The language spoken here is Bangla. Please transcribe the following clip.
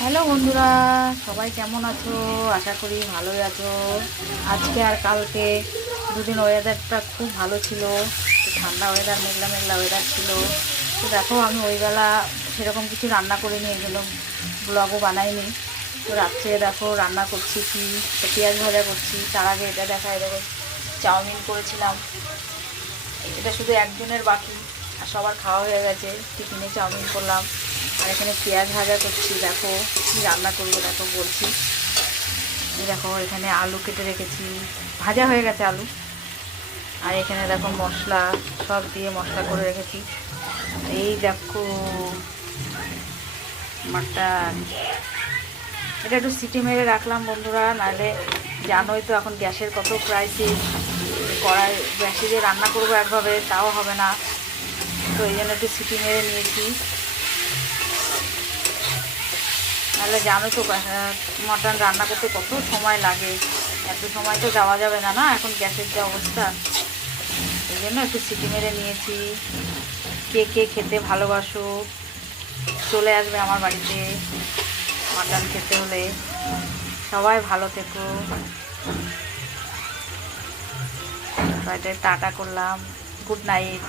হ্যালো বন্ধুরা, সবাই কেমন আছো? আশা করি ভালোই আছো। আজকে আর কালকে দুদিন ওয়েদারটা খুব ভালো ছিল, তো ঠান্ডা ওয়েদার, মেঘলা মেঘলা ওয়েদার ছিল। তো দেখো, আমি ওইবেলা সেরকম কিছু রান্না করিনি, এই জন্য ব্লগও বানাইনি। তো রাত্রে দেখো রান্না করছি কি, তো পেঁয়াজ ভাজা করছি। তার আগে এটা দেখো, চাউমিন করেছিলাম। এটা শুধু একজনের বাকি, আর সবার খাওয়া হয়ে গেছে। টিফিনে চাউমিন করলাম, আর এখানে পেঁয়াজ ভাজা করছি। দেখো কী রান্না করবো, দেখো বলছি। দেখো এখানে আলু কেটে রেখেছি, ভাজা হয়ে গেছে আলু। আর এখানে দেখো মশলা সব দিয়ে মশলা করে রেখেছি। এই দেখো মাটন, এটা একটু সিটি মেরে রাখলাম বন্ধুরা, নাহলে জানোই তো এখন গ্যাসের কত ক্রাইসিস। কড়াই গ্যাসে যে রান্না করবো একভাবে, তাও হবে না। তো এই জন্য একটু সিটি মেরে নিয়েছি, নাহলে জানো তো মটন রান্না করতে কত সময় লাগে। এত সময় তো দেওয়া যাবে না, না এখন গ্যাসের যে অবস্থা। এই জন্য একটু সিটি মেরে নিয়েছি। কে কে খেতে ভালোবাসো, চলে আসবে আমার বাড়িতে মাটন খেতে হলে। সবাই ভালো থেকো। টাটা করলাম, গুড নাইট।